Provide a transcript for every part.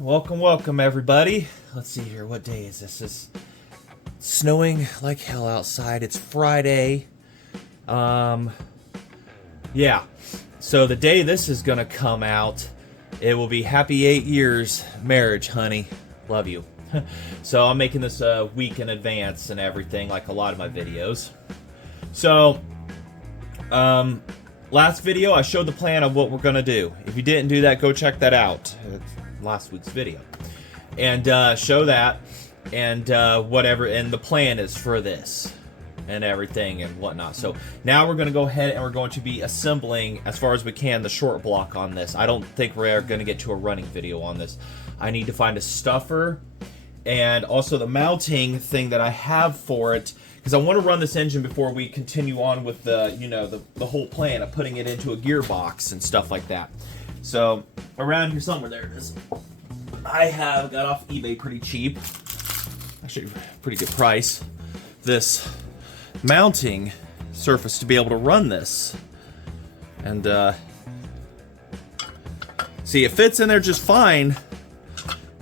Welcome everybody. Let's see here, what day is this? It's snowing like hell outside. It's Friday. Yeah. So the day this is gonna come out, it will be happy 8 years marriage, honey. Love you. So I'm making this a week in advance and everything, like a lot of my videos. So, last video I showed the plan of what we're gonna do. If you didn't do that, go check that out. It's last week's video. And show that and whatever, and the plan is for this and everything and whatnot. So now we're going to go ahead and we're going to be assembling as far as we can the short block on this. I don't think we're going to get to a running video on this. I need to find a stuffer and also the mounting thing that I have for it, because I want to run this engine before we continue on with the, you know, the whole plan of putting it into a gearbox and stuff like that. So around here somewhere, there it is. I have got off eBay pretty cheap, actually pretty good price, this mounting surface to be able to run this. And see, it fits in there just fine.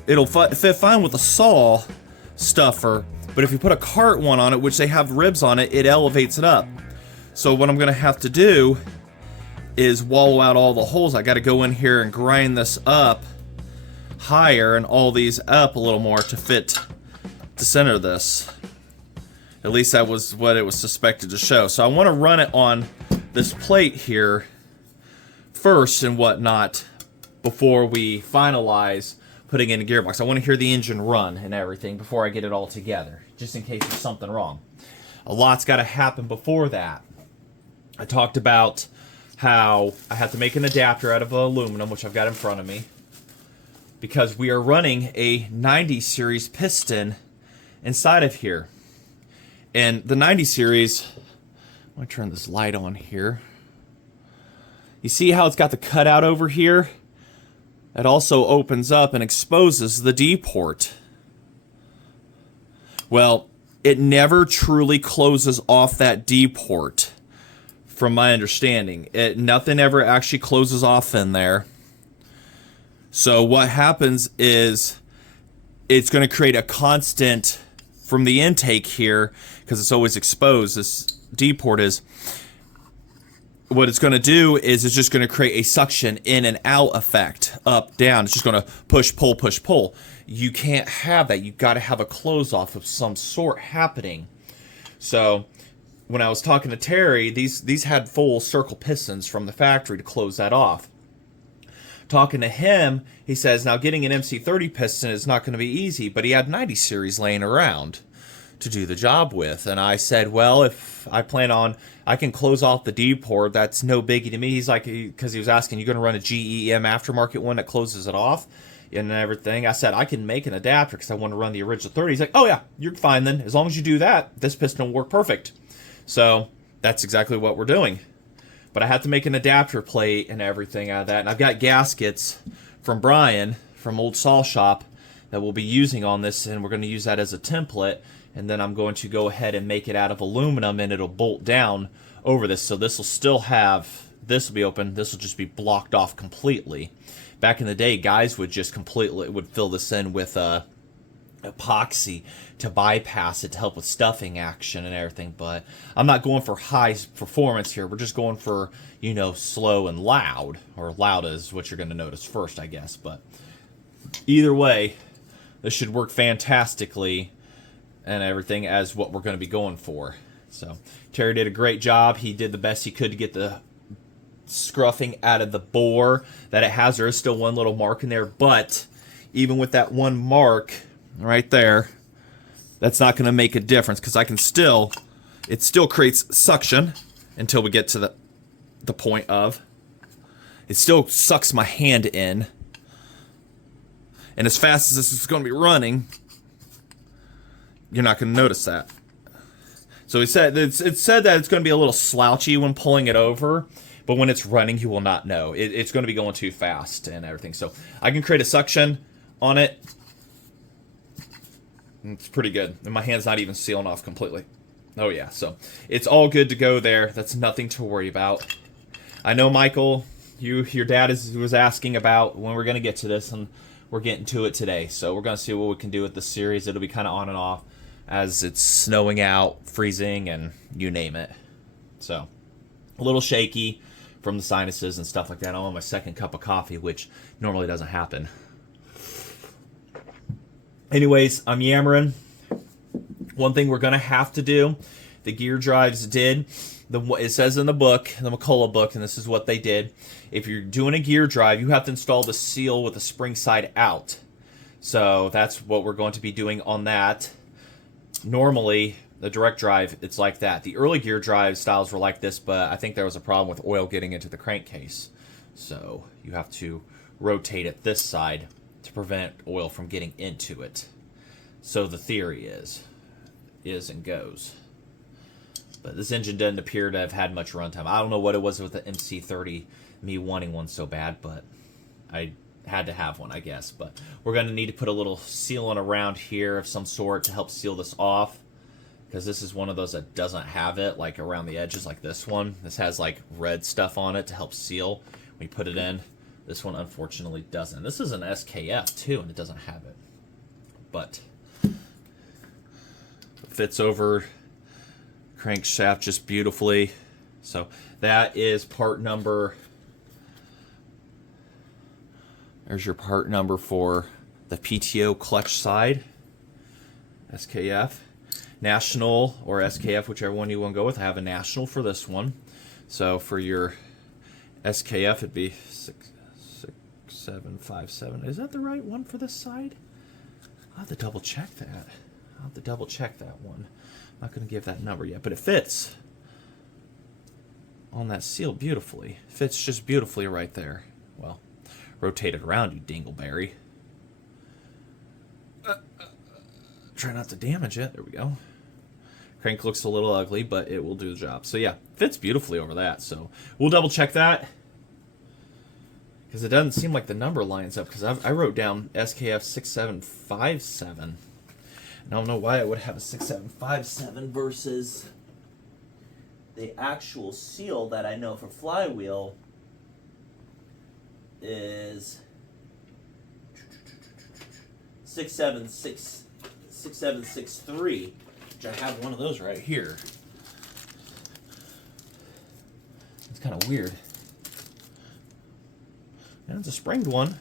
It'll fit fine with a saw stuffer, but if you put a cart one on it, which they have ribs on it, it elevates it up. So what I'm gonna have to do is wallow out all the holes. I gotta go in here and grind this up higher and all these up a little more to fit to center this. At least that was what it was suspected to show. So I want to run it on this plate here first and whatnot before we finalize putting in a gearbox. I want to hear the engine run and everything before I get it all together, just in case there's something wrong. A lot's got to happen before that. I talked about how I have to make an adapter out of aluminum, which I've got in front of me, because we are running a 90 series piston inside of here. And the 90 series, I'm going to turn this light on here. You see how it's got the cutout over here? It also opens up and exposes the D port. Well, it never truly closes off that D port, from my understanding. Nothing ever actually closes off in there. So what happens is it's going to create a constant from the intake here, because it's always exposed, this D port is. What it's going to do is it's just going to create a suction in and out effect, up, down. It's just going to push, pull, push, pull. You can't have that. You've got to have a close off of some sort happening. So when I was talking to Terry, these had full circle pistons from the factory to close that off. Talking to him, he says, now getting an MC30 piston is not going to be easy, but he had 90 series laying around to do the job with. And I said, well, if I plan on, I can close off the D port, that's no biggie to me. He's like, because he was asking, you going to run a GEM aftermarket one that closes it off and everything? I said, I can make an adapter because I want to run the original 30. He's like, oh yeah, you're fine then. As long as you do that, this piston will work perfect. So that's exactly what we're doing. But I have to make an adapter plate and everything out of that. And I've got gaskets from Brian from Old Saw Shop that we'll be using on this, and we're going to use that as a template. And then I'm going to go ahead and make it out of aluminum, and it'll bolt down over this. So this will still have, this will be open, this will just be blocked off completely. Back in the day, guys would just would fill this in with epoxy to bypass it to help with stuffing action and everything. But I'm not going for high performance here. We're just going for, you know, slow and loud, or loud is what you're going to notice first, I guess. But either way, this should work fantastically and everything as what we're going to be going for. So Terry did a great job. He did the best he could to get the scruffing out of the bore that it has. There is still one little mark in there, but even with that one mark right there, that's not going to make a difference, because I can still, it still creates suction until we get to the point of, it still sucks my hand in. And as fast as this is going to be running, you're not going to notice that. So it said that it's going to be a little slouchy when pulling it over, but when it's running, you will not know. It's going to be going too fast and everything. So I can create a suction on it. It's pretty good. And my hand's not even sealing off completely. Oh yeah, so it's all good to go there. That's nothing to worry about. I know, Michael, your dad was asking about when we're going to get to this, and we're getting to it today. So we're going to see what we can do with the series. It'll be kind of on and off as it's snowing out, freezing, and you name it. So a little shaky from the sinuses and stuff like that. I'm on my second cup of coffee, which normally doesn't happen. Anyways, I'm yammering. One thing we're going to have to do, the gear drives did, it says in the book, the McCulloch book, and this is what they did. If you're doing a gear drive, you have to install the seal with the spring side out. So that's what we're going to be doing on that. Normally, the direct drive, it's like that. The early gear drive styles were like this, but I think there was a problem with oil getting into the crankcase. So you have to rotate it this side to prevent oil from getting into it. So the theory is and goes. But this engine doesn't appear to have had much runtime. I don't know what it was with the MC30, me wanting one so bad, but I had to have one, I guess. But we're going to need to put a little sealant around here of some sort to help seal this off, because this is one of those that doesn't have it, like around the edges like this one. This has like red stuff on it to help seal when you put it in. This one unfortunately doesn't. This is an SKF too, and it doesn't have it. But it fits over crankshaft just beautifully. So that is part number. There's your part number for the PTO clutch side. SKF. National or SKF, whichever one you want to go with. I have a National for this one. So for your SKF, it'd be 6757. Is that the right one for this side? I'll have to double check that. I'll have to double check that one. I'm not going to give that number yet, but it fits on that seal beautifully. Fits just beautifully right there. Well, rotate it around, you dingleberry. Try not to damage it. There we go. Crank looks a little ugly, but it will do the job. So yeah, fits beautifully over that. So we'll double check that, because it doesn't seem like the number lines up, because I wrote down SKF 6757. I don't know why I would have a 6757 versus the actual seal that I know for flywheel is 6763, which I have one of those right here. It's kind of weird. And it's a springed one.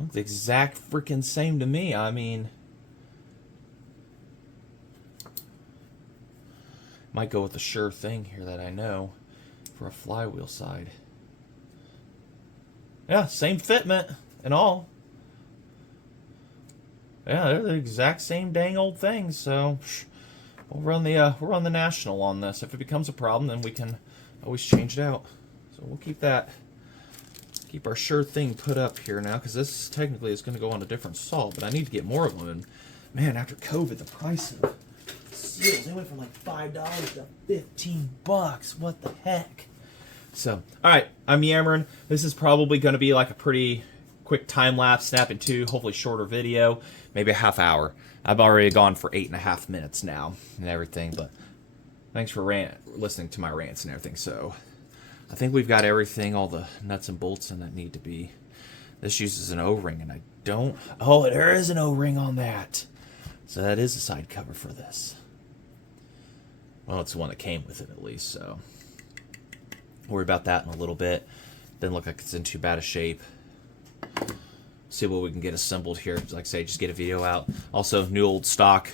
Look the exact freaking same to me. I mean, might go with the sure thing here that I know for a flywheel side. Yeah, same fitment and all. Yeah, they're the exact same dang old things. So we'll run the National on this. If it becomes a problem, then we can always change it out. So we'll keep that. Keep our sure thing put up here now, because this technically is going to go on a different saw, but I need to get more of them. And man, after COVID, the price of seals, they went from like $5 to $15. What the heck? So, all right, I'm yammering. This is probably going to be like a pretty quick time lapse, snap into hopefully shorter video, maybe a half hour. I've already gone for 8.5 minutes now and everything, but thanks for listening to my rants and everything. So I think we've got everything, all the nuts and bolts in that need to be. This uses an O-ring, and I don't. Oh, there is an O-ring on that. So that is a side cover for this. Well, it's the one that came with it at least, so worry about that in a little bit. Doesn't look like it's in too bad a shape. See what we can get assembled here. Like I say, just get a video out. Also, new old stock,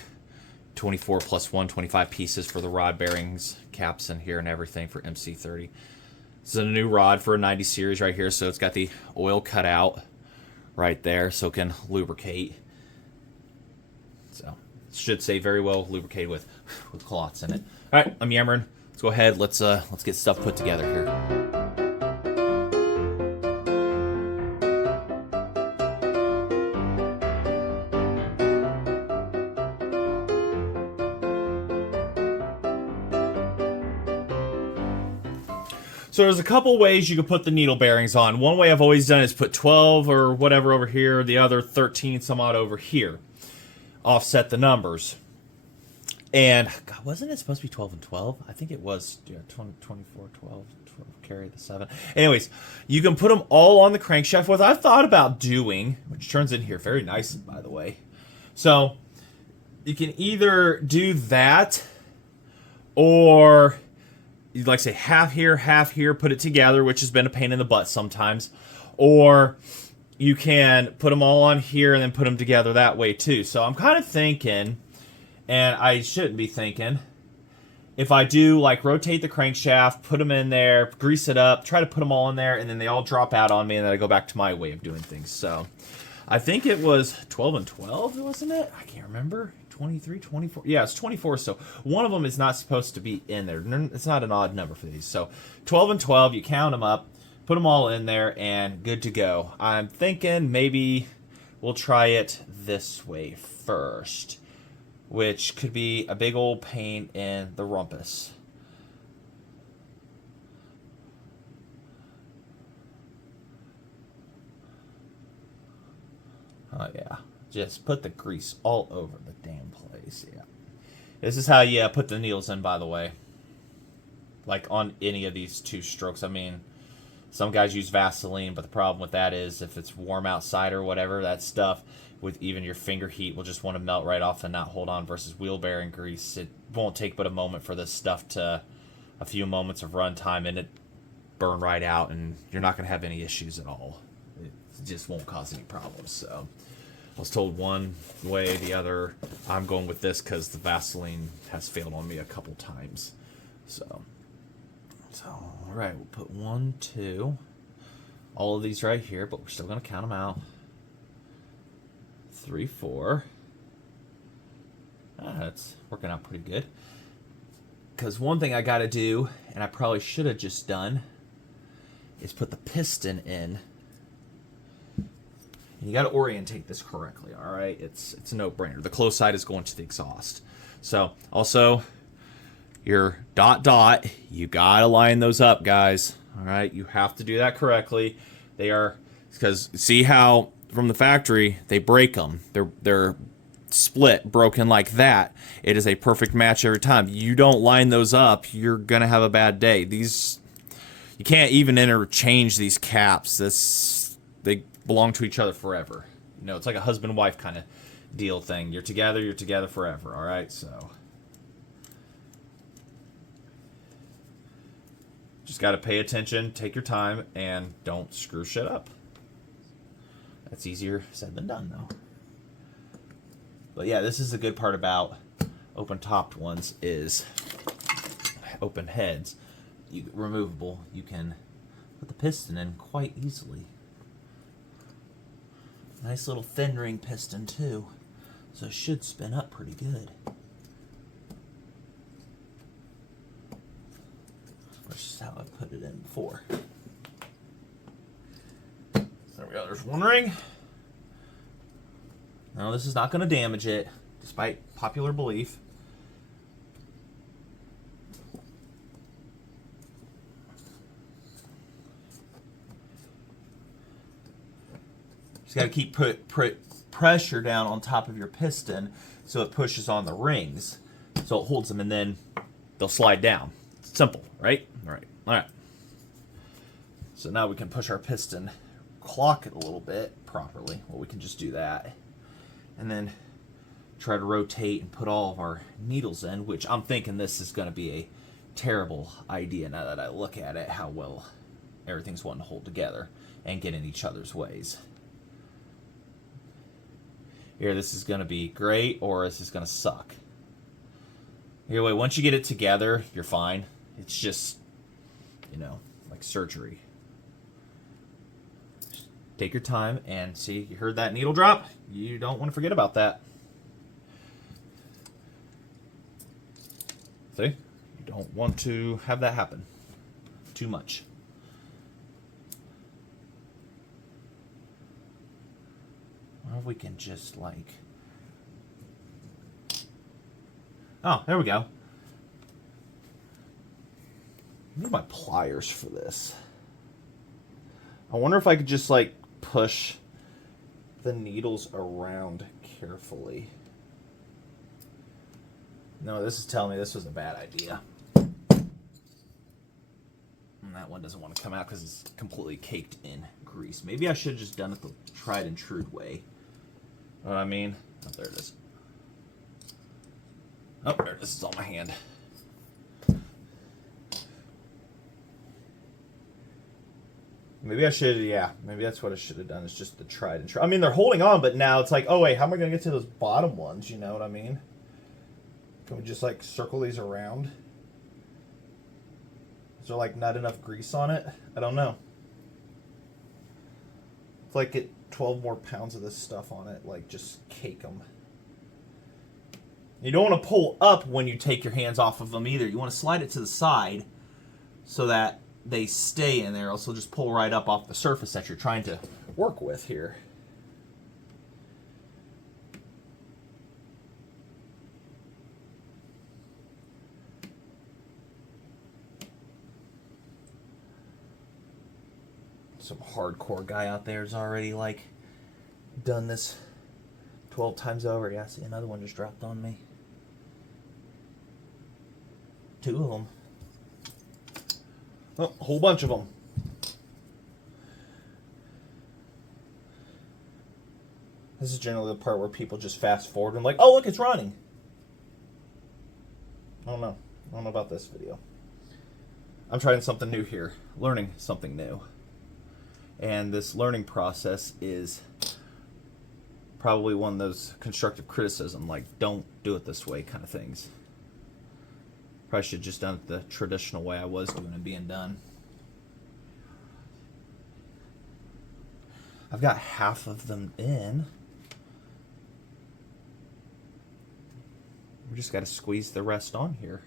24 plus 1, 25 pieces for the rod bearings, caps in here and everything for MC30. This is a new rod for a 90 series right here, so it's got the oil cut out right there so it can lubricate. So it should say very well lubricated with cloths in it. All right, I'm yammering. Let's go ahead. Let's get stuff put together here. So there's a couple ways you could put the needle bearings on. One way I've always done is put 12 or whatever over here, the other 13 some odd over here. Offset the numbers. And, God, wasn't it supposed to be 12 and 12? I think it was, yeah, 20, 24, 12, carry the 7. Anyways, you can put them all on the crankshaft. What I've thought about doing, which turns in here very nicely, by the way. So you can either do that, or you'd like say half here, put it together, which has been a pain in the butt sometimes. Or you can put them all on here and then put them together that way too. So I'm kind of thinking, and I shouldn't be thinking, if I do like rotate the crankshaft, put them in there, grease it up, try to put them all in there, and then they all drop out on me, and then I go back to my way of doing things. So I think it was 12 and 12, wasn't it? I can't remember. 23, 24. Yeah, it's 24. So one of them is not supposed to be in there. It's not an odd number for these. So 12 and 12, you count them up, put them all in there, and good to go. I'm thinking maybe we'll try it this way first, which could be a big old pain in the rumpus. Oh, yeah. Just put the grease all over the damn place. Yeah. This is how you put the needles in, by the way. Like on any of these 2 strokes. I mean, some guys use Vaseline, but the problem with that is if it's warm outside or whatever, that stuff with even your finger heat will just want to melt right off and not hold on, versus wheel bearing grease. It won't take but a moment for this stuff to, a few moments of run time, and it burn right out, and you're not going to have any issues at all. It just won't cause any problems. So I was told one way, the other. I'm going with this because the Vaseline has failed on me a couple times. So all right, we'll put 1, 2, all of these right here, but we're still going to count them out. 3, 4. That's working out pretty good. Because one thing I got to do, and I probably should have just done, is put the piston in. You got to orientate this correctly, all right? It's a no-brainer. The close side is going to the exhaust. So, also, your dot, you got to line those up, guys. All right? You have to do that correctly. They are, because see how from the factory they break them. They're split, broken like that. It is a perfect match every time. You don't line those up, you're going to have a bad day. These, you can't even interchange these caps. They belong to each other forever. You know, it's like a husband-wife kind of deal thing. You're together forever, all right? So just got to pay attention, take your time, and don't screw shit up. That's easier said than done, though. But yeah, this is the good part about open-topped ones is open heads. Removable. You can put the piston in quite easily. Nice little thin ring piston too, so it should spin up pretty good. Which is how I put it in before. There we go, there's one ring. Now this is not going to damage it, despite popular belief. Just got to keep put pressure down on top of your piston so it pushes on the rings, so it holds them, and then they'll slide down. It's simple, right? All right. So now we can push our piston, clock it a little bit properly. Well, we can just do that, and then try to rotate and put all of our needles in, which I'm thinking this is going to be a terrible idea now that I look at it, how well everything's wanting to hold together and get in each other's ways. Here, this is going to be great, or this is going to suck. Either way, once you get it together, you're fine. It's just, you know, like surgery. Just take your time and see, you heard that needle drop? You don't want to forget about that. See? You don't want to have that happen too much. Or we can just like, oh, there we go. I need my pliers for this. I wonder if I could just like push the needles around carefully. No, this is telling me this was a bad idea. And that one doesn't want to come out because it's completely caked in grease. Maybe I should have just done it the tried and true way. Know what I mean? Oh, there it is. Oh, there it is. It's on my hand. Maybe I should, yeah. Maybe that's what I should have done. It's just the tried and true. I mean, they're holding on, but now it's like, oh, wait, how am I going to get to those bottom ones? You know what I mean? Can we just, like, circle these around? Is there, like, not enough grease on it? I don't know. It's like get 12 more pounds of this stuff on it. Like, just cake them. You don't want to pull up when you take your hands off of them either. You want to slide it to the side so that they stay in there. Else they'll just pull right up off the surface that you're trying to work with here. Some hardcore guy out there has already like done this 12 times over. Yeah, see, another one just dropped on me. 2 of them. Oh, a whole bunch of them. This is generally the part where people just fast forward and like, oh, look, it's running. I don't know. I don't know about this video. I'm trying something new here. Learning something new. And this learning process is probably one of those constructive criticism, like, don't do it this way kind of things. Probably should have just done it the traditional way I was doing it being done. I've got half of them in. We just got to squeeze the rest on here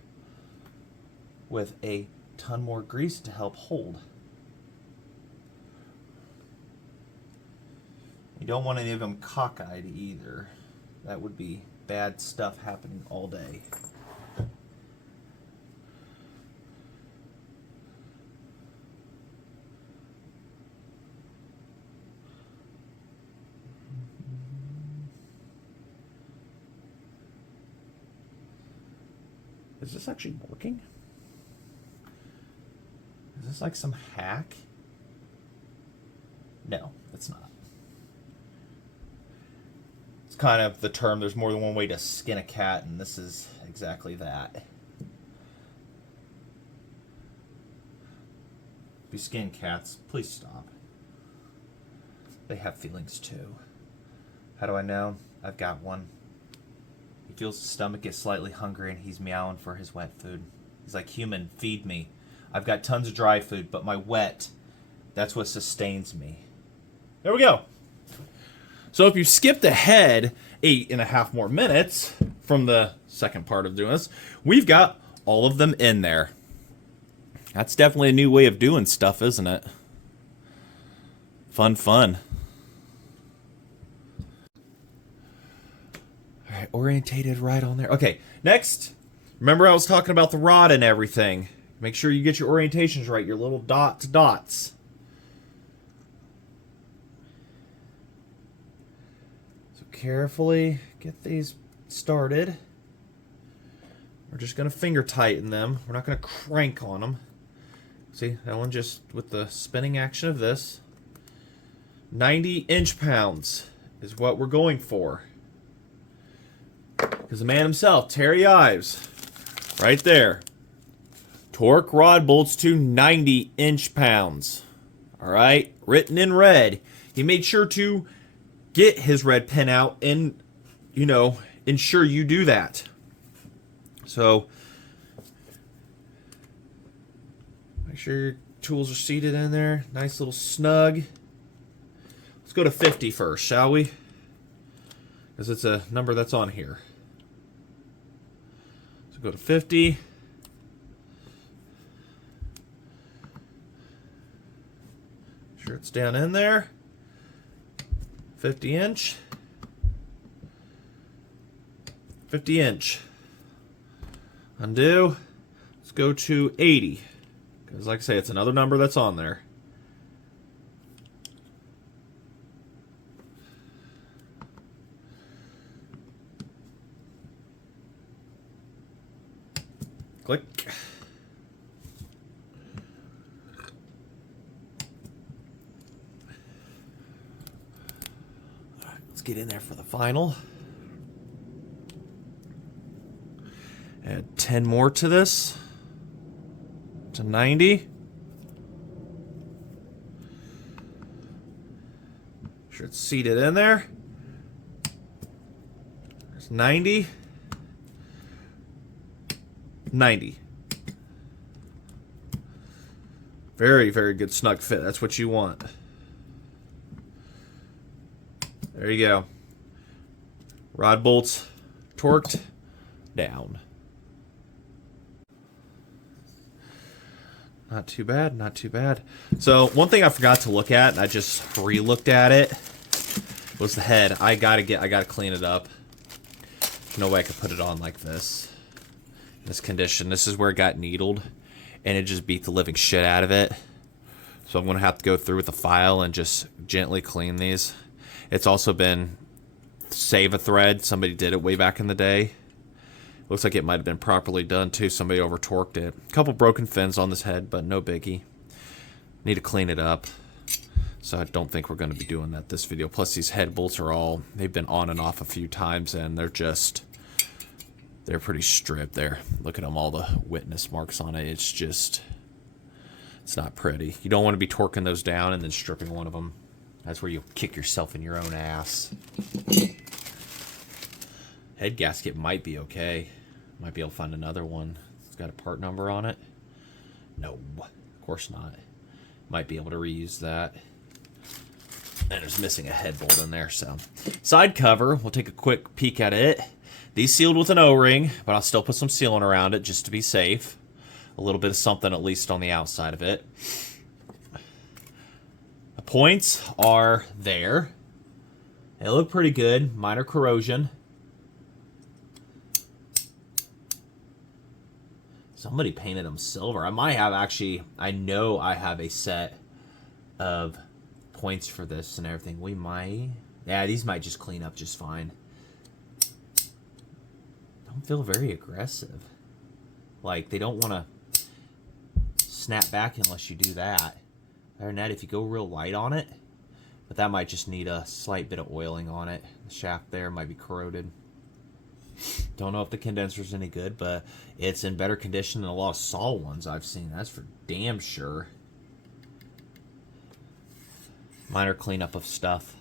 with a ton more grease to help hold. You don't want any of them cockeyed either. That would be bad stuff happening all day. Is this actually working? Is this like some hack? No, it's not. It's kind of the term, there's more than one way to skin a cat, and this is exactly that. If you skin cats, please stop. They have feelings too. How do I know? I've got one. He feels his stomach get slightly hungry and he's meowing for his wet food. He's like, human, feed me. I've got tons of dry food, but my wet, that's what sustains me. There we go. So if you skipped ahead 8.5 more minutes from the second part of doing this, we've got all of them in there. That's definitely a new way of doing stuff, isn't it? Fun, fun. All right, orientated right on there. Okay, next, remember I was talking about the rod and everything. Make sure you get your orientations right, your little dots. So carefully get these started. We're just going to finger tighten them. We're not going to crank on them. See, that one just with the spinning action of this. 90 inch-pounds is what we're going for. Because the man himself, Terry Ives, right there. Torque rod bolts to 90 inch-pounds. All right, written in red. He made sure to get his red pen out and, you know, ensure you do that. So, make sure your tools are seated in there. Nice little snug. Let's go to 50 first, shall we? Because it's a number that's on here. So go to 50. Sure it's down in there. 50 inch. 50 inch. Undo. Let's go to 80. Because like I say, it's another number that's on there. Click. Let's get in there for the final. Add 10 more to this. To 90. Sure it's seated in there. There's 90. 90. Very, very good snug fit. That's what you want. There you go. Rod bolts torqued down. Not too bad, not too bad. So one thing I forgot to look at, and I just re-looked at it, was the head. I gotta clean it up. No way I could put it on like this. In this condition. This is where it got needled, and it just beat the living shit out of it. So I'm gonna have to go through with the file and just gently clean these. It's also been save a thread. Somebody did it way back in the day. Looks like it might have been properly done too. Somebody over torqued it. A couple broken fins on this head, but no biggie. Need to clean it up. So I don't think we're going to be doing that this video. Plus these head bolts are all, they've been on and off a few times, and they're pretty stripped there. Look at them, all the witness marks on it. It's just, it's not pretty. You don't want to be torquing those down and then stripping one of them. That's where you kick yourself in your own ass. Head gasket might be okay. Might be able to find another one. It's got a part number on it. No, of course not. Might be able to reuse that. And there's missing a head bolt in there, so. Side cover, we'll take a quick peek at it. These sealed with an O-ring, but I'll still put some sealant around it just to be safe. A little bit of something at least on the outside of it. The points are there. They look pretty good. Minor corrosion. Somebody painted them silver. I might have actually, I know I have a set of points for this and everything. We might, yeah, these might just clean up just fine. Don't feel very aggressive. Like, they don't want to snap back unless you do that. Other than that, if you go real light on it, but that might just need a slight bit of oiling on it. The shaft there might be corroded. Don't know if the condenser's any good, but it's in better condition than a lot of Saw ones I've seen. That's for damn sure. Minor cleanup of stuff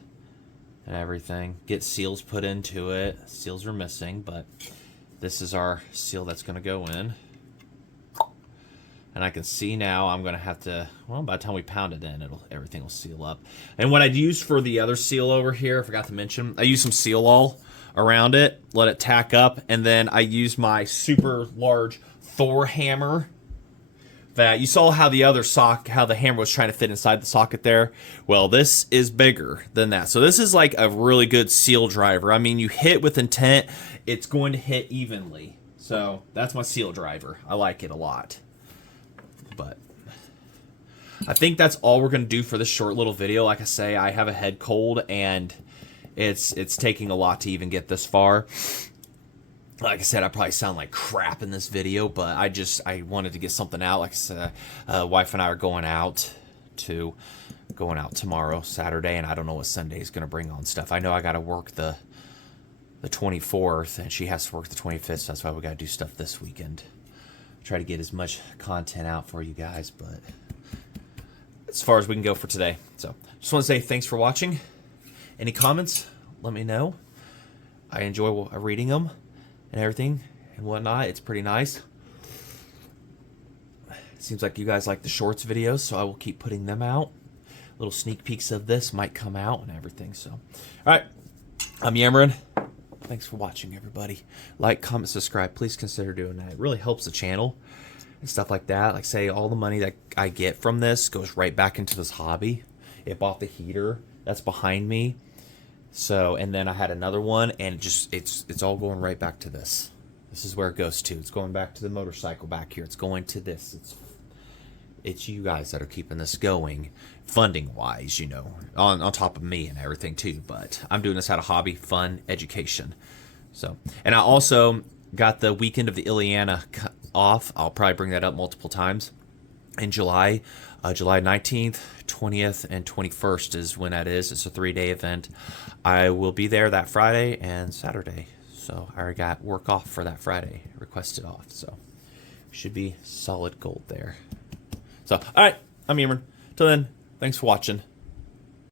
and everything. Get seals put into it. Seals are missing, but this is our seal that's going to go in. And I can see now I'm going to have to, well, by the time we pound it in, everything will seal up. And what I'd use for the other seal over here, I forgot to mention, I use some seal all around it, let it tack up, and then I use my super large Thor hammer. That you saw how the other how the hammer was trying to fit inside the socket there. Well, this is bigger than that. So this is like a really good seal driver. I mean, you hit with intent, it's going to hit evenly. So that's my seal driver. I like it a lot. But I think that's all we're going to do for this short little video. Like I say, I have a head cold, and it's taking a lot to even get this far. Like I said, I probably sound like crap in this video, but I wanted to get something out. Like I said, wife and I are going out tomorrow, Saturday, and I don't know what Sunday is going to bring on stuff. I know I got to work the 24th, and she has to work the 25th, so that's why we got to do stuff this weekend. Try to get as much content out for you guys, but as far as we can go for today. So just want to say thanks for watching. Any comments, let me know. I enjoy reading them and everything and whatnot. It's pretty nice. Seems like you guys like the shorts videos, so I will keep putting them out. Little sneak peeks of this might come out and everything. So, all right, I'm Yammering. Thanks for watching, everybody. Like, comment, subscribe. Please consider doing that. It really helps the channel and stuff like that. Like, say, all the money that I get from this goes right back into this hobby. It bought the heater that's behind me. So, and then I had another one, and it's all going right back to this. This is where it goes to. It's going back to the motorcycle back here. It's going to this. It's you guys that are keeping this going, funding-wise, you know, on top of me and everything, too. But I'm doing this out of hobby, fun, education. So, and I also got the weekend of the Ileana off. I'll probably bring that up multiple times. in July. July 19th, 20th, and 21st is when that is. It's a 3-day event. I will be there that Friday and Saturday. So I already got work off for that Friday, requested off. So should be solid gold there. So, all right, I'm Eamon. Till then, thanks for watching.